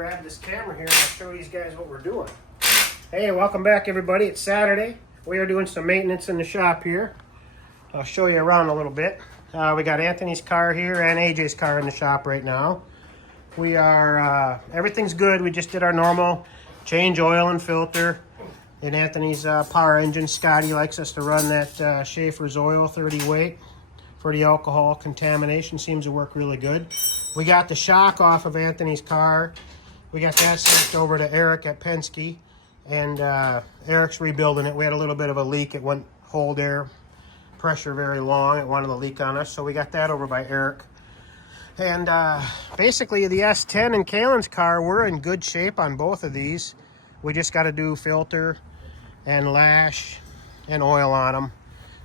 grab this camera here and I'll show these guys what we're doing. Hey, welcome back everybody. It's Saturday. We are doing some maintenance in the shop here. I'll show you around a little bit. We got Anthony's car here and AJ's car in the shop right now. We are, everything's good. We just did our normal change oil and filter in Anthony's power engine. Scotty likes us to run that Schaefer's oil 30 weight for the alcohol contamination. Seems to work really good. We got the shock off of Anthony's car. We got that sent over to Eric at Penske, and Eric's rebuilding it. We had a little bit of a leak. It wouldn't hold air pressure very long. It wanted to leak on us, so we got that over by Eric. And basically the S10 and Kalen's car, we're in good shape on both of these. We just got to do filter and lash and oil on them.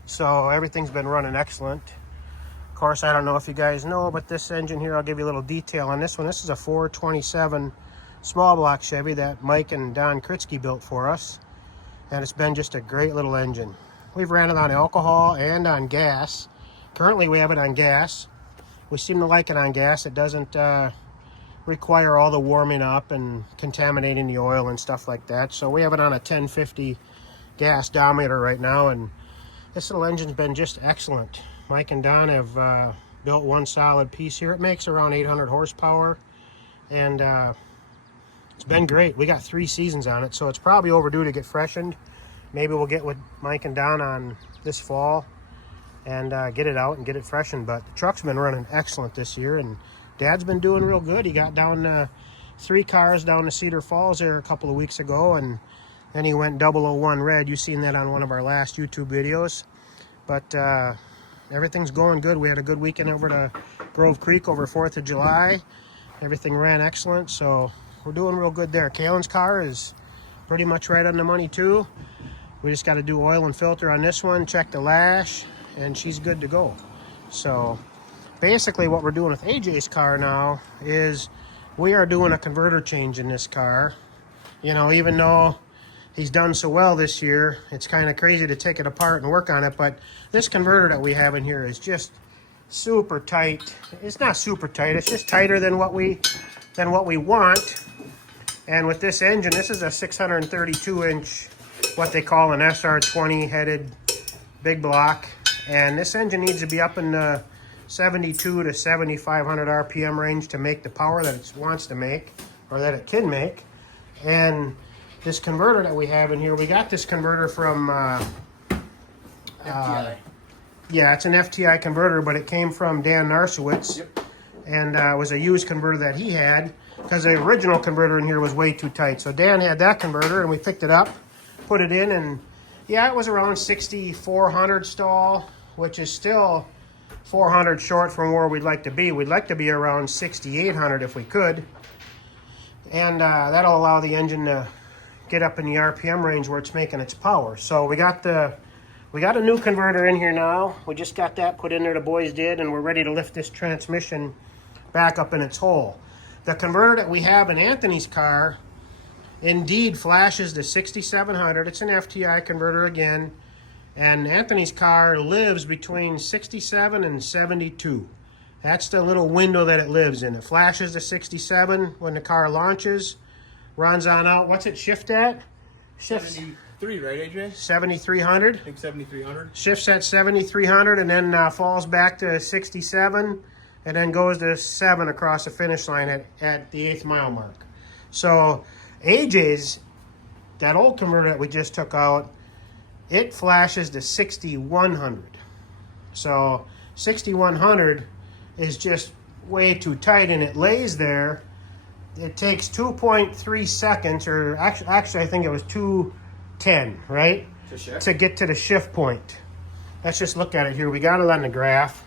So everything's been running excellent. Of course, I don't know if you guys know, but this engine here, I'll give you a little detail on this one. This is a 427 small block Chevy that Mike and Don Kritzky built for us. And it's been just a great little engine. We've ran it on alcohol and on gas. Currently we have it on gas. We seem to like it on gas. It doesn't require all the warming up and contaminating the oil and stuff like that. So we have it on a 1050 gas Dominator right now, and this little engine's been just excellent. Mike and Don have built one solid piece here. It makes around 800 horsepower, and it's been great. We got 3 seasons on it, so it's probably overdue to get freshened. Maybe we'll get with Mike and Don on this fall and get it out and get it freshened. But the truck's been running excellent this year, and Dad's been doing real good. He got down 3 cars down to Cedar Falls there a couple of weeks ago, and then he went 001 red. You've seen that on one of our last YouTube videos. But everything's going good. We had a good weekend over to Grove Creek over 4th of July. Everything ran excellent, so we're doing real good there. Kalen's car is pretty much right on the money too. We just got to do oil and filter on this one, check the lash, and she's good to go. So basically what we're doing with AJ's car now is we are doing a converter change in this car. You know, even though he's done so well this year, it's kind of crazy to take it apart and work on it, but this converter that we have in here is just super tight. It's not super tight, it's just tighter than what we want. And with this engine, this is a 632-inch, what they call an SR20 headed big block, and this engine needs to be up in the 72 to 7,500 RPM range to make the power that it wants to make, or that it can make. And this converter that we have in here, we got this converter from FTI. Yeah, it's an FTI converter, but it came from Dan Narsowitz. Yep. And it was a used converter that he had, because the original converter in here was way too tight. So Dan had that converter, and we picked it up, put it in, and yeah, it was around 6,400 stall, which is still 400 short from where we'd like to be. We'd like to be around 6,800 if we could. And that'll allow the engine to get up in the RPM range where it's making its power. So we got a new converter in here now. We just got that put in there, the boys did, and we're ready to lift this transmission back up in its hole. The converter that we have in Anthony's car indeed flashes to 6,700. It's an FTI converter again, and Anthony's car lives between 67 and 72. That's the little window that it lives in. It flashes to 67 when the car launches, runs on out. What's it shift at? Shifts 73, right, AJ? 7,300. I think 7,300. Shifts at 7,300 and then falls back to 67 and then goes to 7 across the finish line at the 8th mile mark. So AJ's, that old converter that we just took out, it flashes to 6,100. So 6,100 is just way too tight, and it lays there. It takes 2.3 seconds, or actually I think it was 2:10, right? To get to the shift point. Let's just look at it here. We got it on the graph.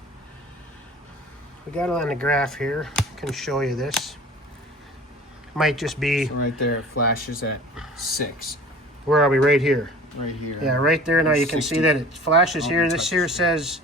Here. I can show you this. Might just be... So right there, it flashes at 6. Where are we? Right here. Right here. Yeah, right there. Now you can see that it flashes I'll here. This touch here the says...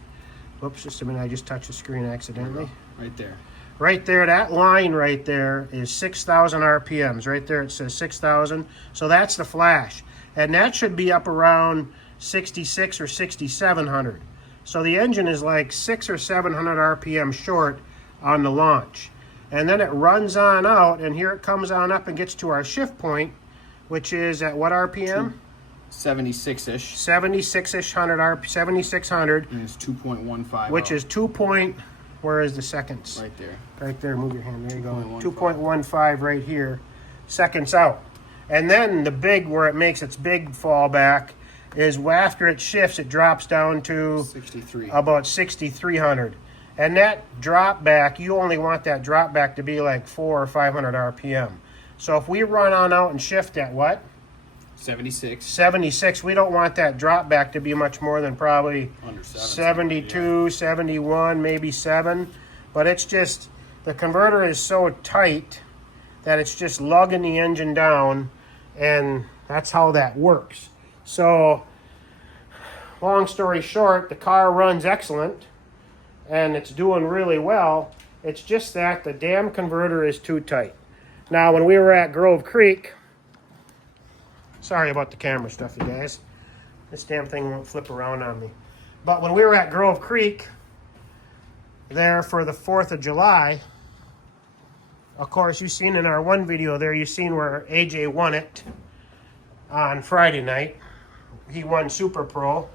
Whoops, just a minute. I just touched the screen accidentally. Right there. Right there, that line right there is 6,000 RPMs. Right there it says 6,000. So that's the flash. And that should be up around 66 or 6,700. So the engine is like 600 or 700 RPM short on the launch. And then it runs on out, and here it comes on up and gets to our shift point, which is at what RPM? 76-ish. 7600. And it's 2.15. Which is 2 point, where is the seconds? right there. Right there, move your hand, there you go. 2.15. 2.15 right here, seconds out. And then the big, where it makes its big fallback, is after it shifts, it drops down to 63. about 6,300. And that drop back, you only want that drop back to be like 400 or 500 RPM. So if we run on out and shift at what? 76. 76, we don't want that drop back to be much more than probably Under 72, 71, maybe 7. But it's just, the converter is so tight that it's just lugging the engine down, and that's how that works. So, long story short, the car runs excellent, and it's doing really well. It's just that the damn converter is too tight. Now, when we were at Grove Creek, sorry about the camera stuff, you guys. This damn thing won't flip around on me. But when we were at Grove Creek, there for the 4th of July, of course, you've seen in our one video there, you've seen where AJ won it on Friday night. He won Super Pro.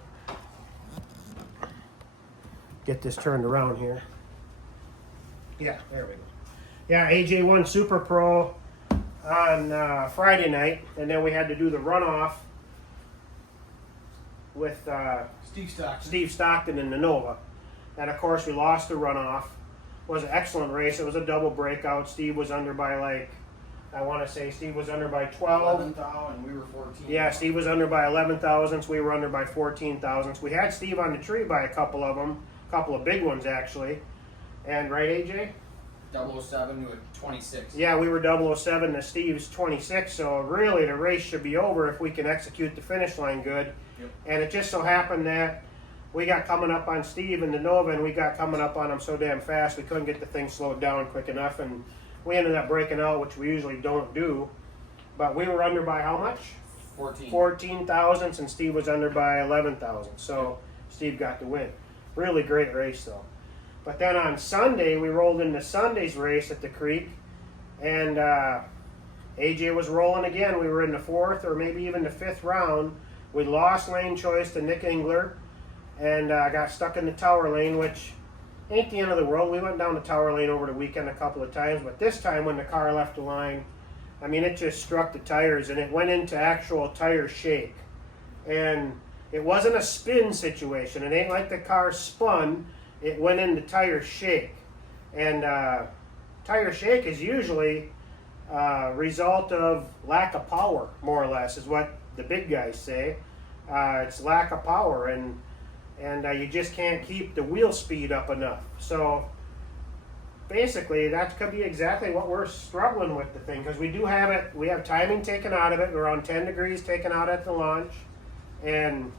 Get this turned around here. Yeah, there we go. Yeah, AJ won Super Pro on Friday night, and then we had to do the runoff with Steve Stockton in the Nova. And of course, we lost the runoff. It was an excellent race. It was a double breakout. Steve was under by like, I want to say Steve was under by 12. 11 thou, and we were 14. Yeah, Steve was under by 11 thousandths. We were under by 14 thousandths. We had Steve on the tree by a couple of them, a couple of big ones actually. And right, AJ? 007 to a 26. Yeah, we were 007 to Steve's 26. So really, the race should be over if we can execute the finish line good. Yep. And it just so happened that we got coming up on Steve in the Nova, and we got coming up on him so damn fast we couldn't get the thing slowed down quick enough, and we ended up breaking out, which we usually don't do. But we were under by how much? 14 thousandths, and Steve was under by 11 thousandths. So Steve got the win. Really great race though. But then on Sunday, we rolled into Sunday's race at the creek, and AJ was rolling again. We were in the 4th or maybe even the 5th round. We lost lane choice to Nick Engler, and got stuck in the tower lane, which ain't the end of the world. We went down the tower lane over the weekend a couple of times, but this time when the car left the line, I mean, it just struck the tires, and it went into actual tire shake. And it wasn't a spin situation. It ain't like the car spun. It went into tire shake. And tire shake is usually a result of lack of power, more or less, is what the big guys say. It's lack of power, and you just can't keep the wheel speed up enough. So basically, that could be exactly what we're struggling with the thing, because we do have it. We have timing taken out of it. We're on 10 degrees taken out at the launch, and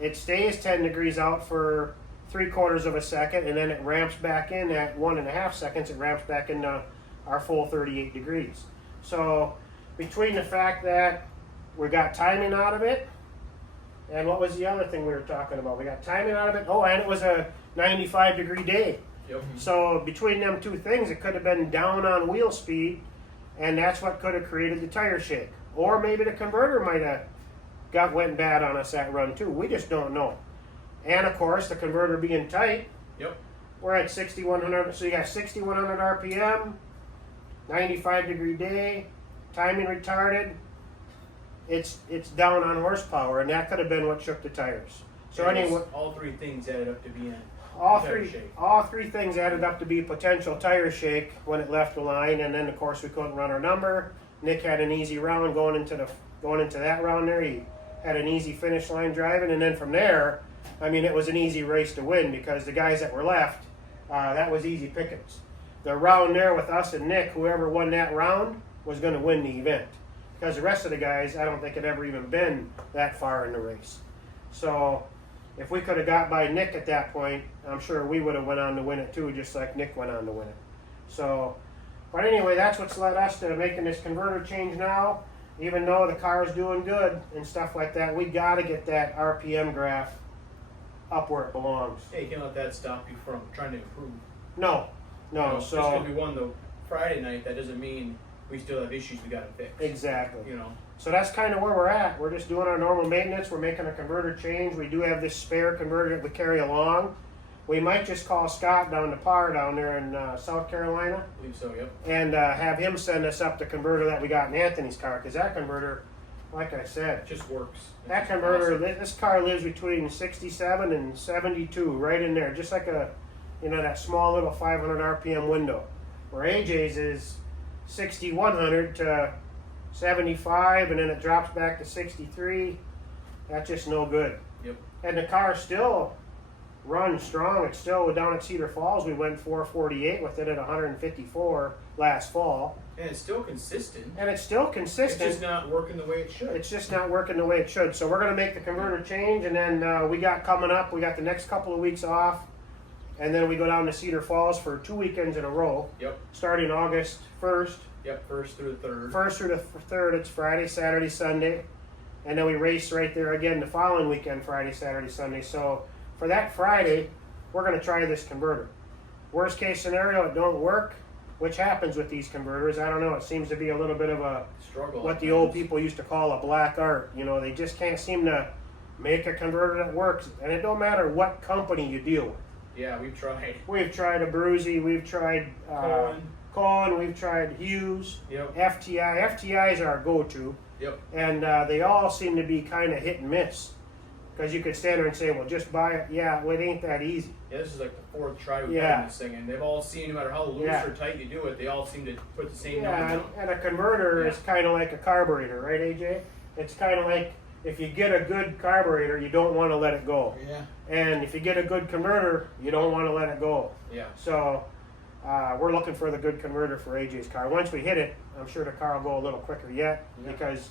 it stays 10 degrees out for 3/4 of a second, and then it ramps back in at 1.5 seconds. It ramps back into our full 38 degrees. So between the fact that we got timing out of it, and what was the other thing we were talking about? We got timing out of it. Oh, and it was a 95-degree day. Yep. So between them two things, it could have been down on wheel speed, and that's what could have created the tire shake. Or maybe the converter might have went bad on us that run too. We just don't know. And of course, the converter being tight, Yep. we're at 6,100. So you got 6,100 RPM, 95-degree day, timing retarded. It's down on horsepower, and that could have been what shook the tires. So anyway, all three things added up to being all tire three shake. things added up to be potential tire shake when it left the line, and then of course we couldn't run our number. Nick had an easy round going into that round there. He had an easy finish line driving, and then from there, I mean, it was an easy race to win because the guys that were left, that was easy pickings. The round there with us and Nick, whoever won that round was going to win the event. Because the rest of the guys, I don't think had ever even been that far in the race. So if we could have got by Nick at that point, I'm sure we would have went on to win it too, just like Nick went on to win it. So, but anyway, that's what's led us to making this converter change now. Even though the car is doing good and stuff like that, we got to get that RPM graph up where it belongs. Hey, you can't let that stop you from trying to improve. No, No, just so because we won the Friday night, that doesn't mean we still have issues we got to fix. exactly. You know. So that's kind of where we're at. We're just doing our normal maintenance. We're making a converter change. We do have this spare converter that we carry along. We might just call Scott down to Par down there in South Carolina I believe so. Yep. and have him send us up the converter that we got in Anthony's car, because that converter, like I said, It just works. It's that just converter, awesome. this car lives between 67 and 72, right in there, just like a, you know, that small little 500 RPM window. Where AJ's is 6100 to 75, and then it drops back to 63. That's just no good. Yep. And the car still runs strong. It's still down at Cedar Falls. We went 448 with it at 154 last fall, And it's still consistent. and it's still It's consistent. just not working the way it should. It's just not working the way it should. So we're going to make the converter change, and then we got coming up, we got the next couple of weeks off, and then we go down to Cedar Falls for 2 weekends in a row, Yep. starting August 1st. Yep. First through the third. 1st through the 3rd, it's Friday, Saturday, Sunday. And then we race right there again the following weekend, Friday, Saturday, Sunday. So for that Friday, we're going to try this converter. Worst case scenario, it don't work, which happens with these converters. I don't know, it seems to be a little bit of a, Struggle. what the old people used to call a black art. You know, they just can't seem to make a converter that works. And it don't matter what company you deal with. Yeah, we've tried. We've tried a Bruzy, we've tried Cohen, we've tried Hughes, Yep. FTI. FTI is our go-to. Yep. And they all seem to be kind of hit and miss. Because you could stand there and say, well, just buy it. Yeah, well, it ain't that easy. Yeah, this is like the fourth try we've Yeah. done this thing, and they've all seen, no matter how loose Yeah. or tight you do it, they all seem to put the same Yeah, number and, down. and a converter Yeah. is kind of like a carburetor, right, AJ? It's kind of like if you get a good carburetor, you don't want to let it go. Yeah. And if you get a good converter, you don't want to let it go. Yeah. So we're looking for the good converter for AJ's car. Once we hit it, I'm sure the car will go a little quicker yet, Yeah. because,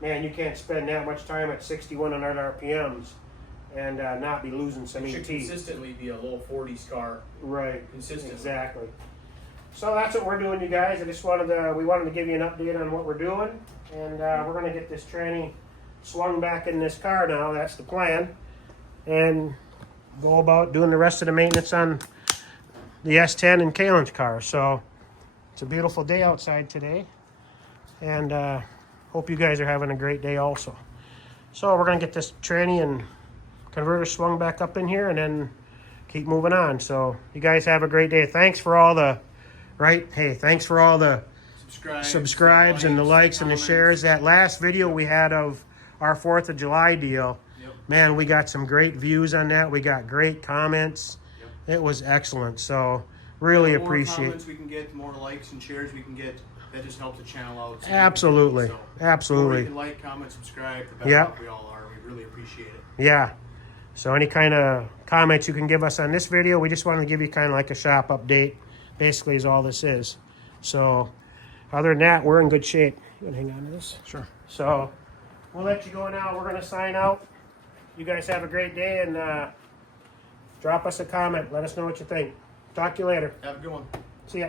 man, you can't spend that much time at 6100 RPMs and not be losing some It should ET. consistently be a low 40s car. Right, Consistently. exactly. So that's what we're doing, you guys. We wanted to give you an update on what we're doing, and we're going to get this tranny swung back in this car now. That's the plan, and go about doing the rest of the maintenance on the S10 and Kalen's car. So it's a beautiful day outside today, and hope you guys are having a great day also. So we're going to get this tranny and converter swung back up in here, and then keep moving on. So you guys have a great day. Thanks for all the thanks for all the subscribes and the likes and the shares. That last video we had of our 4th of July deal, Yep. man, we got some great views on that. We got great comments. Yep. It was excellent. So really The more appreciate. comments we can get, the more likes and shares we can get. That just helps the channel out. Absolutely. So, Absolutely. The more you can like, comment, subscribe, the better Yep. off we all are. We really appreciate it. Yeah. So any kind of comments you can give us on this video, we just wanted to give you kind of like a shop update. Basically is all this is. So other than that, we're in good shape. You want to hang on to this? Sure. So we'll let you go now. We're going to sign out. You guys have a great day, and drop us a comment. Let us know what you think. Talk to you later. Have a good one. See ya.